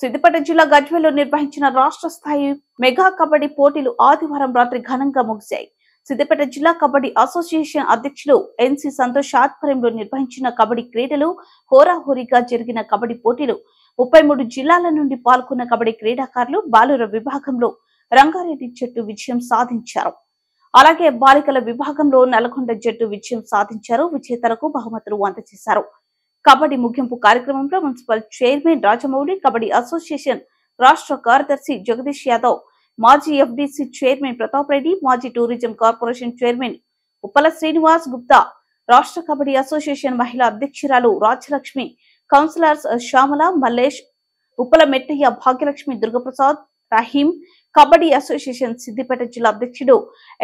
సిద్దిపేట జిల్లా గజ్వేల్లో నిర్వహించిన రాష్ట్ర స్థాయి మెగా కబడ్డీ పోటీలు ఆదివారం రాత్రి ఘనంగా ముగిశాయి. సిద్దిపేట జిల్లా కబడ్డీ అసోసియేషన్ అధ్యక్షులు ఎన్సి సంతోష్ ఆధ్వర్యంలో నిర్వహించిన కబడ్డీ క్రీడలు హోరాహోరీగా జరిగిన కబడ్డీ పోటీలు 33 జిల్లాల నుండి పాల్గొన్న కబడ్డీ క్రీడాకారులు బాలుర విభాగంలో రంగారెడ్డి జట్టు విజయం సాధించారు. అలాగే బాలికల విభాగంలో నల్గొండ జట్టు విజయం సాధించారు. విజేతలకు బహుమతులు అందజేశారు. కబడ్డీ ముగింపు కార్యక్రమంలో municipal chairman Rajamouli, kabaddi association రాష్ట్ర కార్యదర్శి జగదీష్ యాదవ్, మాజీ ఎఫ్డీసీ చైర్మన్ ప్రతాప్ రెడ్డి, మాజీ tourism corporation chairman Uppala Srinivas Gupta, రాష్ట్ర కబడ్డీ అసోసియేషన్ మహిళా అధ్యక్షురాలు రాజలక్ష్మి, కౌన్సిలర్స్ శ్యామల, మల్లేష్, ఉప్పల మెట్టయ్య, భాగ్యలక్ష్మి, దుర్గప్రసాద్, రహీం, కబడ్డీ అసోసియేషన్ సిద్దిపేట జిల్లా అధ్యక్షుడు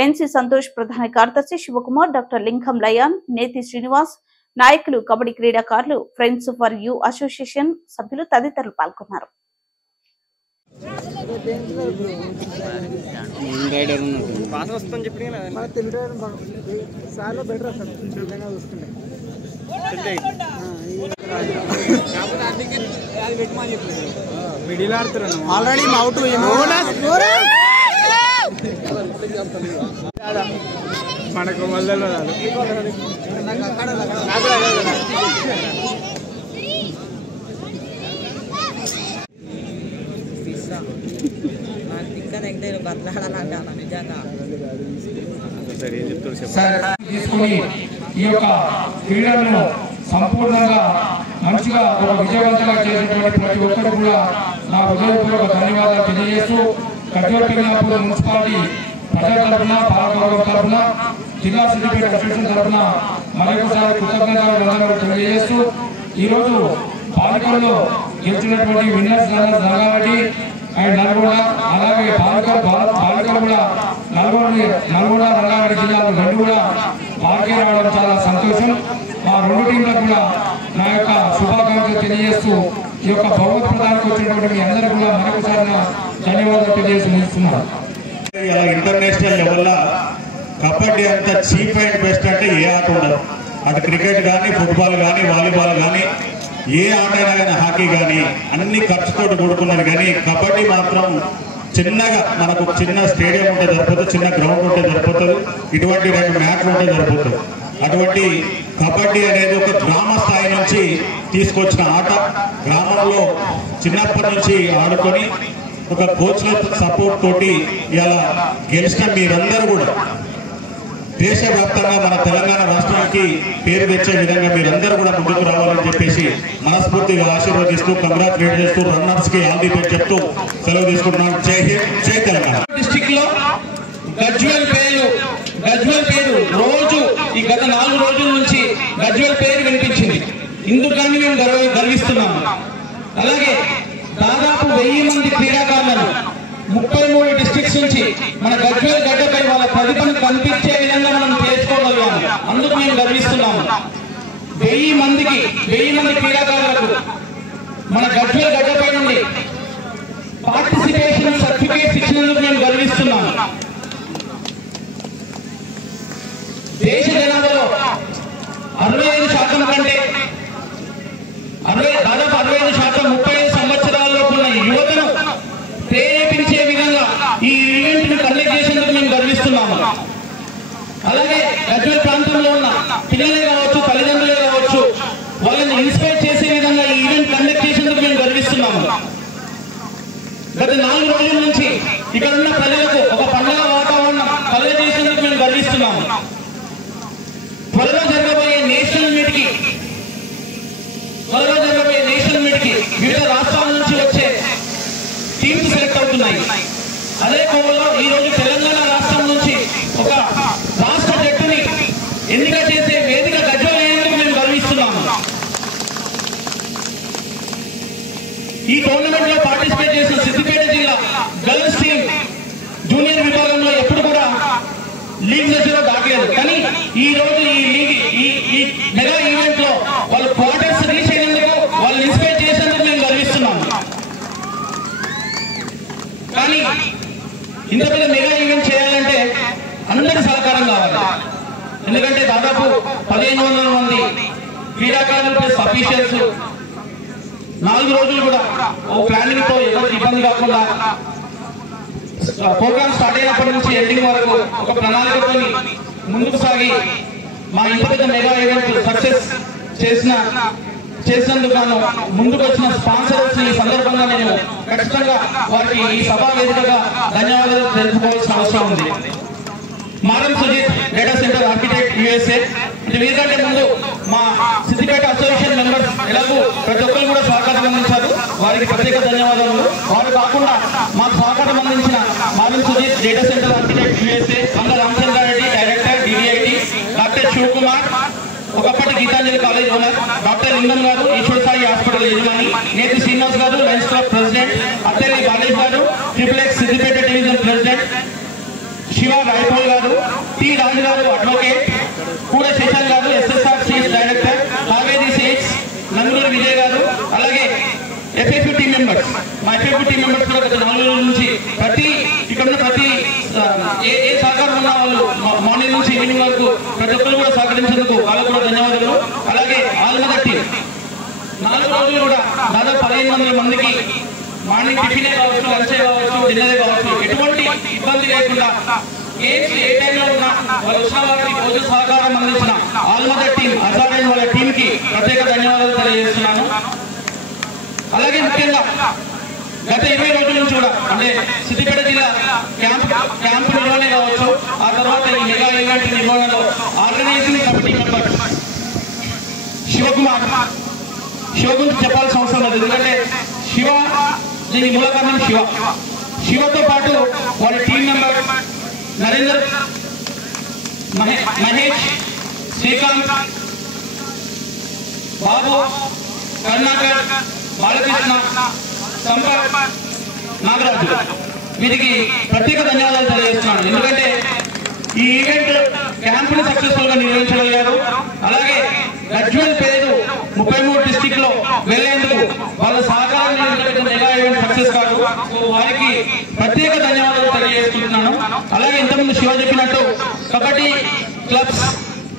ఎన్సి సంతోష్, ప్రధాన కార్యదర్శి శివకుమార్, డాక్టర్ లింగం లయాన్, నేతి శ్రీనివాస్, నాయకులు, కబడ్డీ క్రీడాకారులు, ఫ్రెండ్స్ ఫర్ యూ అసోసియేషన్ సభ్యులు తదితరులు పాల్గొన్నారు. ఆల్రెడీ అవుట్ మనకు మళ్ళీ తీసుకుని ఈ యొక్క క్రీడలను సంపూర్ణంగా మంచిగా ఒక విజయవంతంగా చేసినటువంటి ప్రతి ఒక్కరు కూడా నా హృదయపూర్వక ధన్యవాదాలు తెలియజేస్తూ గజ్వేల్ మున్సిపాలిటీ ప్రజల తరఫున, పాలకవర్గం తరఫున, జిల్లా సిద్దిపేట అసోసియేషన్ తరఫున మరొకసారి కృతజ్ఞతలు తెలియజేస్తూ ఈరోజు బాలికల్లో గెలిచినటువంటి విన్నర్స్ రంగారెడ్డి అండ్ నల్గొండ, అలాగే బాలికలు కూడా నల్గొండ రంగారెడ్డి జిల్లాలో రెండు కూడా బాగా రావడం చాలా సంతోషం. ఆ రెండు టీంలకు కూడా నా యొక్క శుభాకాంక్షలు తెలియజేస్తూ ఈ యొక్క బహుమతి ప్రదానికి వచ్చినటువంటి మీ అందరూ కూడా మరొకసారి ధన్యవాదాలు తెలియజేస్తున్నాను. ఇంటర్నేషనల్ లెవెల్లో కబడ్డీ అంత చీప్ అండ్ బెస్ట్ అంటే ఏ ఆట ఉండదు. అటు క్రికెట్ కానీ, ఫుట్బాల్ కానీ, వాలీబాల్ కానీ, ఏ ఆట అయినా కానీ, హాకీ కానీ అన్ని ఖర్చుతో కూడుకున్నది. కానీ కబడ్డీ మాత్రం చిన్నగా మనకు చిన్న స్టేడియం ఉంటే సరిపోతుంది, చిన్న గ్రౌండ్ ఉంటే సరిపోతుంది, ఇటువంటి 2 మ్యాచ్లు ఉంటే సరిపోతుంది. అటువంటి కబడ్డీ అనేది ఒక గ్రామ స్థాయి నుంచి తీసుకొచ్చిన ఆట. గ్రామంలో చిన్నప్పటి నుంచి ఆడుకొని ఒక కోచ్ల సపోర్ట్ తోటి ఇలా గెలిచిన మీరందరూ కూడా దేశవ్యాప్తంగా మన తెలంగాణ రాష్ట్రానికి పేరు తెచ్చే విధంగా మీరందరూ కూడా ముందుకు రావాలని చెప్పేసి మనస్ఫూర్తిగా ఆశీర్వదిస్తూ, కంగ్రాచులేట్ చేస్తూ, రన్నర్స్ కి ఆల్ ది బెస్ట్ చెప్తూ సెలవు తీసుకుంటున్నాం. జై హింద్, జై తెలంగాణ. డిస్ట్రిక్ట్ లో గజ్వేల్ పేరు రోజు ఈ గత 4 రోజుల నుంచి గజ్వేల్ పేరు వినిపించింది. ఇందుకని మేము గర్విస్తున్నాము. అలాగే దాదాపు 1000 మంది క్రీడాకారులను 33 డిస్ట్రిక్ట్స్ నుంచి మన గజ్వేల్ గడ్డపై వాళ్ళ ప్రతిభను కనిపించే విధంగా మనం చేసుకోగలిగాము. అందుకు మేము గర్విస్తున్నాము. 1000 మంది క్రీడాకారులకు మన గజ్వేల్ గడ్డపై నుండి పార్టిసిపేషన్ సర్టిఫికేట్స్ ఇచ్చినందుకు మేము గర్విస్తున్నాము. దేశ జనాభాలో 65% కంటే దాదాపు 65% 35 సంవత్సరాల్లోపు ఉన్న యువతను ప్రేరేపించే విధంగా ఈ ఈవెంట్ ను కండక్ట్ చేసేందుకు మేము గర్విస్తున్నాము. అలాగే గజ్వేల్ ప్రాంతంలో ఉన్న పిల్లలే కావచ్చు, తల్లిదండ్రులే కావచ్చు, వాళ్ళని ఇన్స్పైర్ చేసే విధంగా ఈ ఈవెంట్ కండక్ట్ చేసేందుకు మేము గర్విస్తున్నాము. గత 4 రోజుల నుంచి ఇక్కడ ఉన్న ప్రజలకు ఒక పండుగ వాతావరణం కలుగజేసేందుకు మేము గర్విస్తున్నాము. త్వరలో జరగబోయే నేషనల్ మీట్ కి వివిధ రాష్ట్రాల నుంచి వచ్చే టీమ్స్ సెలెక్ట్ అవుతున్నాయి. అదే కోవలో ఈ రోజు తెలంగాణ రాష్ట్రం నుంచి ఒక రాష్ట్ర జట్టుని ఎన్నిక చేసే వేదిక గజ్వేల్ అయ్యేందుకు మేము గర్విస్తున్నాము. ఈ టోర్నమెంట్ లో పార్టిసిపేట్ చేసిన సిద్దిపేట జిల్లా గర్ల్స్ టీమ్ జూనియర్ విభాగంలో ఎప్పుడు కూడా లీగ్ దశలో దాటలేదు. కానీ ఈ రోజు ఈ మెగా ఈవెంట్ లో వాళ్ళు క్వార్టర్స్ రీచ్ అయినందుకు, వాళ్ళు ఇన్స్పైర్ చేసేందుకు మేము గర్విస్తున్నాము. కానీ ఇంత పెద్ద మెగా ఈవెంట్ చేయాలంటే అందరి సహకారం కావాలి. ఎందుకంటే దాదాపు 1500 మంది క్రీడాకారులు ప్లస్ అఫీషియల్స్ 4 రోజులు కూడా ఓ ప్లానింగ్ తో ఎవరికి ఇబ్బంది కాకుండా ప్రోగ్రామ్ స్టార్ట్ అయినప్పటి నుంచి ఎండింగ్ వరకు ఒక ప్రణాళికతో ముందుకు సాగి మా ఇంత పెద్ద మెగా ఈవెంట్ సక్సెస్ చేసినందుకు గాను ముందుకు వచ్చిన స్పాన్సర్స్ ఈ సందర్భంగా నేను ఖచ్చితంగా వారికి ఈ సభా వేదికగా ధన్యవాదాలు తెలుపుకోవాల్సిన అవసరం ఉంది. Maram Sujith data center architect USA. వీరికంటే ముందు మా సిద్దిపేట అసోసియేషన్ మెంబర్స్ ఎలాగూ ప్రతి ఒక్కరు కూడా సహకారం అందించారు, వారికి ప్రత్యేక ధన్యవాదాలు. వారు కాకుండా మాకు సహకారం అందించిన Maram Sujith data center architect USA, Anga Ramachandra Reddy director DDIT, doctor Shivakumar ఒకప్పటి గీతాంజలి కాలేజ్ ఓనర్, డాక్టర్ లింగం గారు ఈశ్వర సాయి హాస్పిటల్ యజమాని, నేతి శ్రీనివాస్ గారు Lions club president, Attelli Balesh గారు XXX Siddipet division president, Shiva Rayapol గారు, టి రాజు గారు అడ్వకేట్, పూడ శేషన్ గారు SSR chief director, Kaveri సేట్స్, Nanduru Vijay గారు, అలాగే FFU టీం మెంబర్స్. మా FFU టీం మెంబర్స్ కూడా గత 4 రోజుల నుంచి ఇక్కడ ఉన్న ప్రతి ఏ సహకారం ఉన్న వాళ్ళు మార్నింగ్ నుంచి ఈవినింగ్ వరకు ప్రతి ఒక్కరు కూడా సహకరించేందుకు వాళ్ళకు కూడా ధన్యవాదాలు. అలాగే ఆల్మద టీం 4 రోజులు కూడా దాదాపు 1500 మందికి మార్నింగ్ టిఫినే కావచ్చు, లంచే కావచ్చు, డిన్నరే కావచ్చు, ఎటువంటి ఇబ్బంది లేకుండా గేమ్స్ ఏ టైంలో ఉన్నా వాళ్ళు వచ్చిన వారికి భోజన సహకారం అందించిన ఆల్మద టీం అజార్ అండ్ వాళ్ళ టీంకి ప్రత్యేక ధన్యవాదాలు తెలియజేస్తున్నాను. అలాగే ముఖ్యంగా గత 20 రోజుల నుంచి కూడా అంటే సిద్దిపేట జిల్లా క్యాంపు నిర్వహణ కావచ్చు, ఆ తర్వాత ఈ మెగా ఈవెంట్ నిర్వహణలో ఆర్గనైజింగ్ కమిటీ మెంబర్ శివ గురించి చెప్పాల్సిన అవసరం లేదు, ఎందుకంటే శివ దీని మూల కారణం శివతో పాటు వారి టీం మెంబర్ నరేందర్, మహేష్, శ్రీకాంత్, బాబు, కర్ణాకర్, బాలకృష్ణ, సంపత్, నాగరాజు వీరికి ప్రత్యేక ధన్యవాదాలు తెలియజేస్తున్నాను. ఎందుకంటే ఈ ఈవెంట్ క్యాంపుని సక్సెస్ఫుల్ గా నిర్వహించగలిగారు. అలాగే గజ్వేల్ పేరు 33 డిస్టిక్ లో వెళ్లేందుకు వాళ్ళ సహకారం మెగా ఈవెంట్ సక్సెస్ కాదు. వారికి ప్రత్యేక ధన్యవాదాలు తెలియజేస్తున్నాను. అలాగే ఇంతకుముందు శివ చెప్పినట్టు కబడ్డీ క్లబ్స్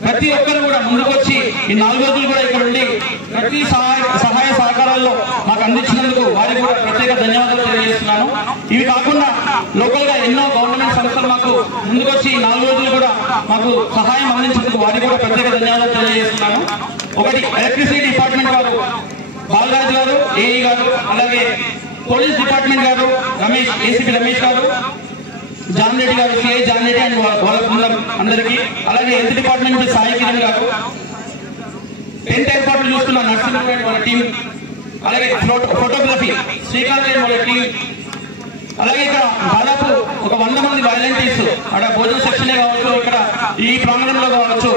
ప్రతి ఒక్కరు కూడా ముందుకొచ్చి ఈ 4 రోజులు కూడా ఇక్కడ ఉండి ప్రతి సహాయ సహకారాల్లో మాకు అందించినందుకు వారికి కూడా ప్రత్యేక ధన్యవాదాలు తెలియజేస్తున్నాను. ఇవి కాకుండా లోకల్ గా ఎన్నో గవర్నమెంట్ సంస్థలు మాకు ముందుకొచ్చి ఈ 4 రోజులు కూడా మాకు సహాయం అందించినందుకు వారికి కూడా ప్రత్యేక ధన్యవాదాలు తెలియజేస్తున్నాను. ఒకటి ఎలక్ట్రిసిటీ డిపార్ట్మెంట్ వారు బాలరాజు గారు, ఏఈ గారు, అలాగే పోలీస్ డిపార్ట్మెంట్ గారు రమేష్, ఏసీపీ రమేష్ గారు, జాన్ రెడ్డి గారు, సిఐ జాన్ రెడ్డి అని వాళ్ళ బృందం అందరికీ, అలాగే హెల్త్ డిపార్ట్మెంట్ నుంచి సాయి కిరణ్ గారు, 10th ఏర్పాట్లు చూస్తున్న నర్సింగ్ వాళ్ళ టీం, అలాగే ఫోటోగ్రఫీ శ్రీకాంత్ వాళ్ళ టీం, అలాగే ఇక్కడ దాదాపు ఒక 100 మంది వాలంటీర్స్ అక్కడ భోజన సెక్షనే కావచ్చు, ఇక్కడ ఈ ప్రాంగణంలో కావచ్చు